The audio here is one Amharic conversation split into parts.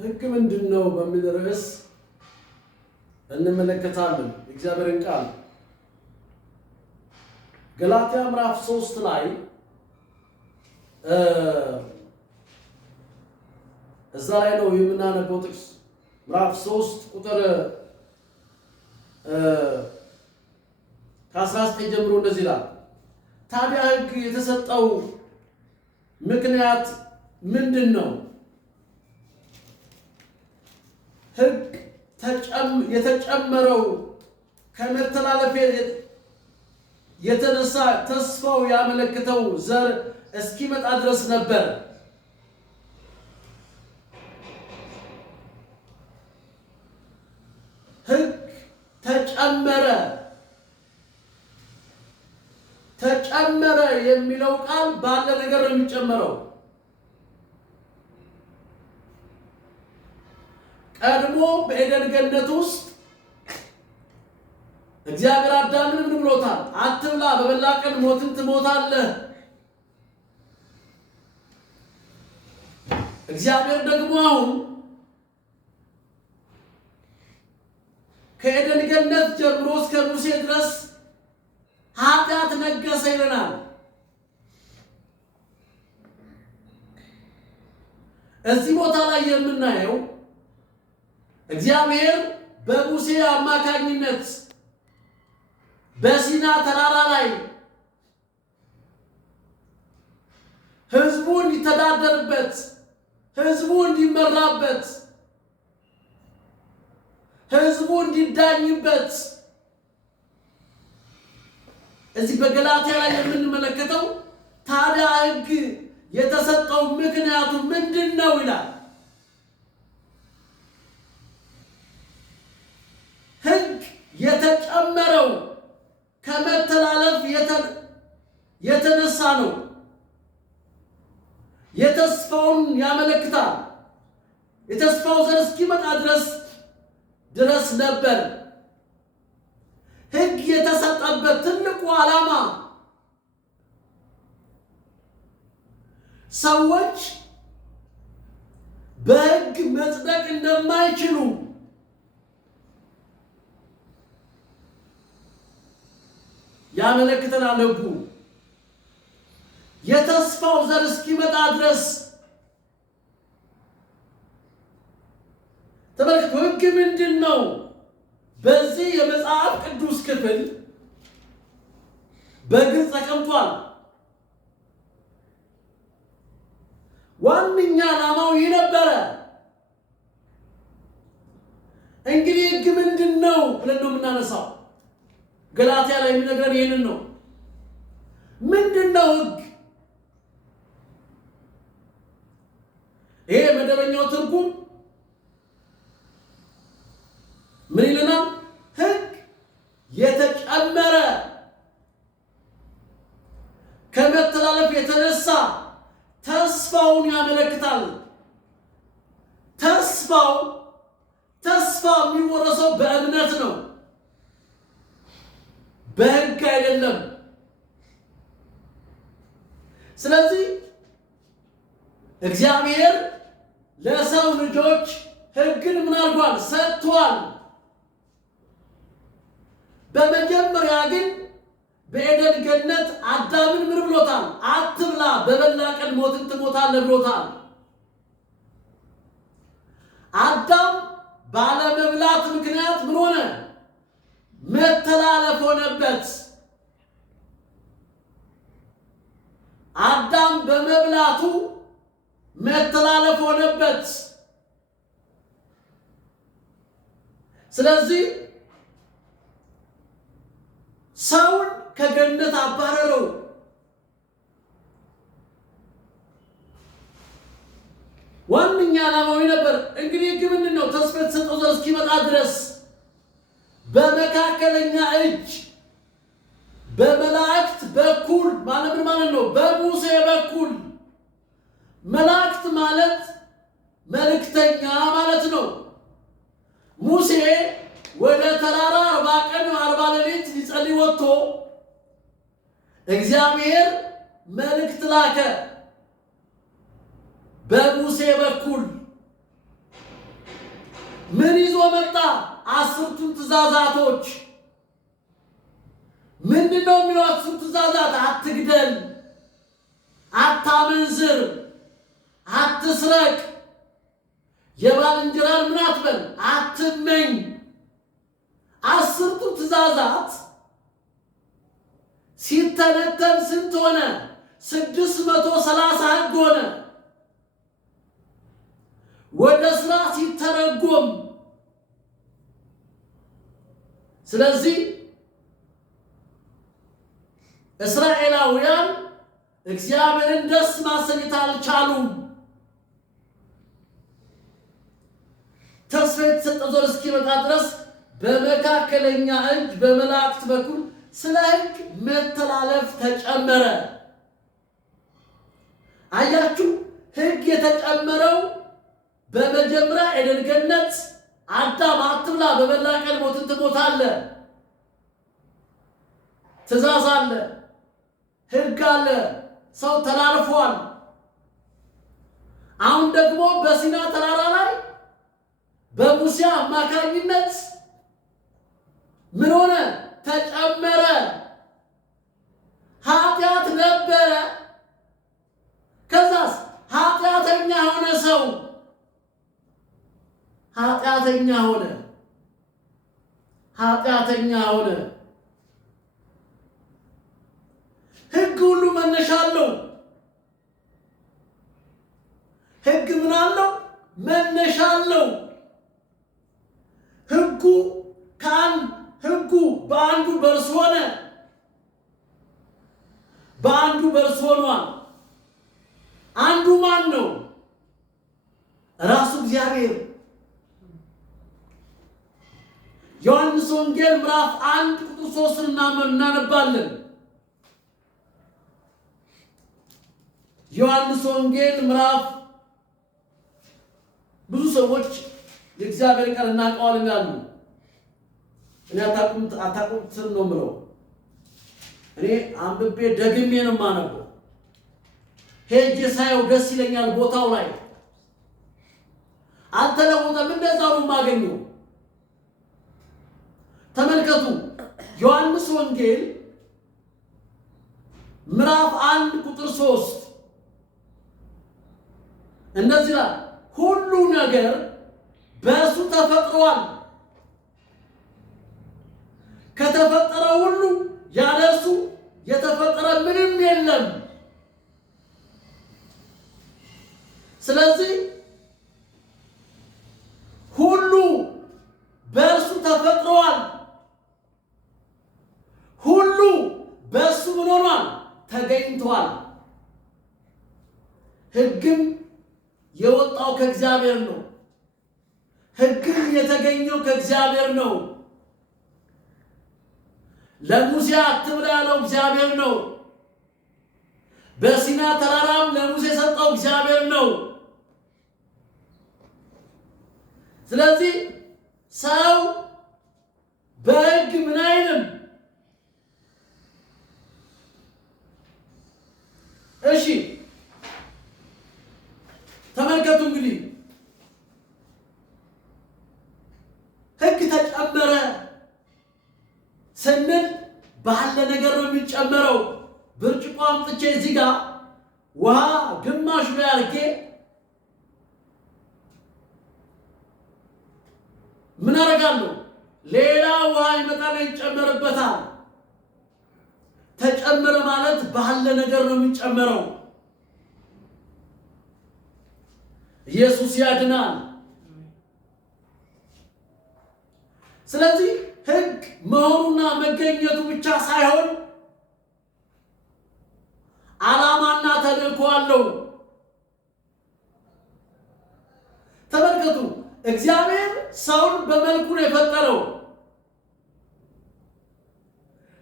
ሕግ ምንድነው በሚል ርዕስ እንመለከታለን። እግዚአብሔርን ቃል ገላትያ ምዕራፍ 3 ላይ እዛ ላይ ነው የምናነበው ጥቅስ ምዕራፍ 3 ቁጥር ከ19 ጀምሮ እንደዚህ ይላል። ታዲያ ሕግ የተሰጠው ምክንያት ምንድነው? ሕግ የተጨመረው ከመተላለፍ የተነሳ ተስፋው ያመለክተው ዘር እስኪመጣ ድረስ ነበር። ሕግ ተጨመረ የሚለው ቃል ባለ ነገር ነው የሚጨመረው። ቀድሞ በኤደን ገነት ውስጥ እግዚአብሔር አዳምን ምን ብሎታል? አትብላ፣ በበላ ቀን ሞትን ትሞታለህ። እግዚአብሔር ደግሞ አሁን ከኤደን ገነት ጀምሮ እስከ ሙሴ ድረስ ኃጢአት ነገሰ ይለናል። እዚህ ቦታ ላይ የምናየው እግዚአብሔር በሙሴ አማካኝነት በሲና ተራራ ላይ ሕዝቡ እንዲተዳደርበት፣ ሕዝቡ እንዲመራበት፣ ሕዝቡ እንዲዳኝበት እዚህ በገላትያ ላይ የምንመለከተው ታዲያ ሕግ የተሰጠው ምክንያቱ ምንድን ነው ይላል። ሕግ የተጨመረው ከመተላለፍ የተነሳ ነው። የተስፋውን ያመለክታል። የተስፋው ዘር እስኪመጣ ድረስ ነበር። ሕግ የተሰጠበት ትልቁ ዓላማ ሰዎች በሕግ መጽደቅ እንደማይችሉ ያመለክተናል። ሕጉ የተስፋው ዘር እስኪመጣ ድረስ ተመልከቱ። ሕግ ምንድን ነው? በዚህ የመጽሐፍ ቅዱስ ክፍል በግልጽ ተቀምጧል። ዋነኛ ዓላማው ይህ ነበረ። እንግዲህ ሕግ ምንድን ነው ብለን ነው የምናነሳው። ገላትያ ላይ የሚነግረን ይህንን ነው። ምንድን ነው ሕግ? ይሄ መደበኛው ትርጉም ምን ይለናል? ሕግ የተጨመረ ከመተላለፍ የተነሳ ተስፋውን ያመለክታል። ተስፋ የሚወረሰው በእምነት ነው፣ በሕግ አይደለም። ስለዚህ እግዚአብሔር ለሰው ልጆች ሕግን ምን አድርጓል? ሰጥቷል። በመጀመሪያ ግን በኤደን ገነት አዳምን ምን ብሎታል? አትብላ፣ በበላ ቀን ሞትን ትሞታለህ ብሎታል። አዳም ባለመብላት ምክንያት ምን ሆነ? መተላለፍ ሆነበት። አዳም በመብላቱ መተላለፍ ሆነበት። ስለዚህ ሰውን ከገነት አባረረው። ዋነኛ ዓላማዊ ነበር። እንግዲህ ሕግ ምንድን ነው? ተስፋ የተሰጠው ዘር እስኪመጣ ድረስ በመካከለኛ እጅ በመላእክት በኩል ማለት ምን ማለት ነው? በሙሴ በኩል። መላእክት ማለት መልእክተኛ ማለት ነው። ሙሴ ወደ ተራራ 40 ቀን 40 ሌሊት ሊጸልይ ወጥቶ እግዚአብሔር መልእክት ላከ በሙሴ በኩል። ምን ይዞ መጣ? 10ቱን ትእዛዛቶች። ምንድነው የሚለው? 10ቱ ትእዛዛት አትግደል፣ አታመንዝር፣ አትስረቅ፣ የባልንጀራን ምን አትበል፣ አትመኝ። 10ቱ ትእዛዛት ሲተነተን ስንት ሆነ? 630 ሕግ ሆነ። ወደ ስራ ሲተረጎም ስለዚህ እስራኤላውያን እግዚአብሔርን ደስ ማሰኘት አልቻሉም። ተስፋ የተሰጠው ዘር እስኪመጣ ድረስ በመካከለኛ እጅ በመላእክት በኩል ስለ ሕግ መተላለፍ ተጨመረ። አያችሁ፣ ሕግ የተጨመረው በመጀመሪያ ኤደን ገነት አዳም አትብላ በበላ ቀን ሞትን ትሞታለህ፣ ትእዛዝ አለ፣ ሕግ አለ፣ ሰው ተላልፏል። አሁን ደግሞ በሲና ተራራ ላይ በሙሴ አማካኝነት ምን ሆነ? ተጨመረ። ኃጢአት ነበረ። ከዛስ ኃጢአተኛ ሆነ። ሰው ኃጢአተኛ ሆነ። ኃጢአተኛ ሆነ። ሕግ ሁሉ መነሻ አለው። ሕግ ምን አለው? መነሻ አለው። ሕጉ በአንዱ በእርሱ ሆነ፣ በአንዱ በእርሱ ሆኗል። አንዱ ማን ነው? ራሱ እግዚአብሔር። ዮሐንስ ወንጌል ምዕራፍ 1 ቁጥር 3 እናነባለን። ዮሐንስ ወንጌል ምዕራፍ ብዙ ሰዎች የእግዚአብሔር ቃል እናውቀዋለን ይላሉ። እኔ አታውቁትም ነው የምለው። እኔ አንብቤ ደግሜ ነው የማነበው። ሄጄ ሳየው ደስ ይለኛል። ቦታው ላይ አልተለወጠም፣ እንደዛው ነው የማገኘው። ተመልከቱ፣ ዮሐንስ ወንጌል ምዕራፍ 1 ቁጥር 3 እንደዚህ ይላል፣ ሁሉ ነገር በእሱ ተፈጥሯል፣ ከተፈጠረው ሁሉ ያለ እርሱ የተፈጠረ ምንም የለም። ስለዚህ ሁሉ በእርሱ ተፈጥሯል፣ ሁሉ በእሱ ምን ሆኗል? ተገኝቷል። ሕግም የወጣው ከእግዚአብሔር ነው። ሕግም የተገኘው ከእግዚአብሔር ነው። ለሙሴ አትብላ ያለው እግዚአብሔር ነው። በሲና ተራራም ለሙሴ የሰጠው እግዚአብሔር ነው። ስለዚህ ሰው በሕግ ምን አይልም። እሺ ተመልከቱ እንግዲህ ሕግ ተጨመረ ስንል ባለ ነገር ነው የሚጨመረው። ብርጭቆ አምጥቼ እዚህ ጋር ውሃ ግማሽ ላይ አድርጌ ምን አደርጋለሁ? ሌላ ውሃ ይመጣና ይጨመርበታል። ተጨመረ ማለት ባለ ነገር ነው የሚጨመረው። ኢየሱስ ያድናል። ስለዚህ ሕግ መሆኑና መገኘቱ ብቻ ሳይሆን ዓላማና ተልእኮ አለው። ተመልከቱ፣ እግዚአብሔር ሰውን በመልኩ ነው የፈጠረው።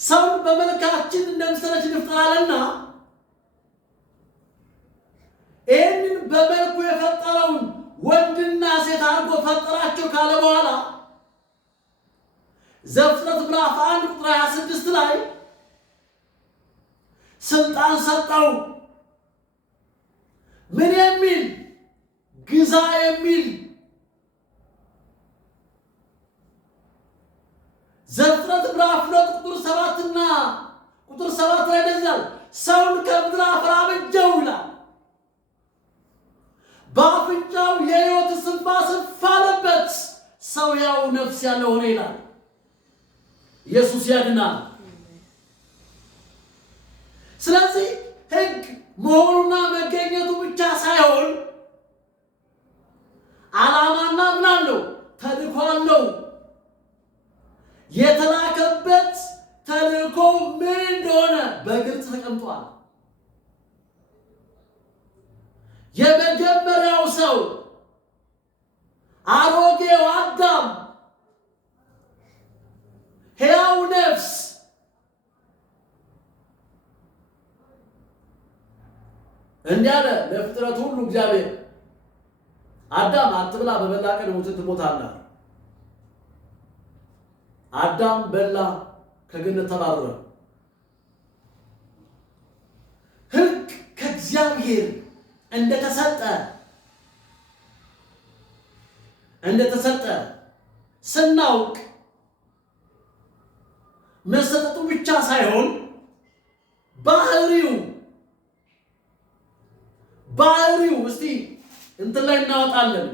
ሰውን በመልካችን እንደ ምሳሌያችን እንፍጠራለና ይህንን በመልኩ የፈጠረውን ወንድና ሴት አድርጎ ፈጠራቸው ካለ በኋላ ዘፍጥረት ምዕራፍ 1 ቁጥር 26 ላይ ስልጣን ሰጠው። ምን የሚል? ግዛ የሚል። ሰውን ከምድር አፈር አበጀው ይላል። በአፍንጫው የሕይወት እስትንፋስ እፍ አለበት፣ ሰው ያው ነፍስ ያለው ሆነ ይላል። ኢየሱስ ያድናል። ስለዚህ ሕግ መሆኑና መገኘቱ ብቻ ሳይሆን ዓላማና ምን አለው? ተልእኮ አለው። የተላከበት ተልእኮ ምን እንደሆነ በግልጽ ተቀምጧል። የመጀመሪያው ሰው አሮጌው አዳም ሕያው ነፍስ እንዲህ አለ ለፍጥረት ሁሉ እግዚአብሔር፣ አዳም አትብላ፣ በበላ ቀን ሞትን ትሞታለህ። አዳም በላ፣ ከገነት ተባረረ። ሕግ ከእግዚአብሔር እንደተሰጠ ስናውቅ መሰጠቱ ብቻ ሳይሆን ባህሪው እስቲ እንትን ላይ እናወጣለን።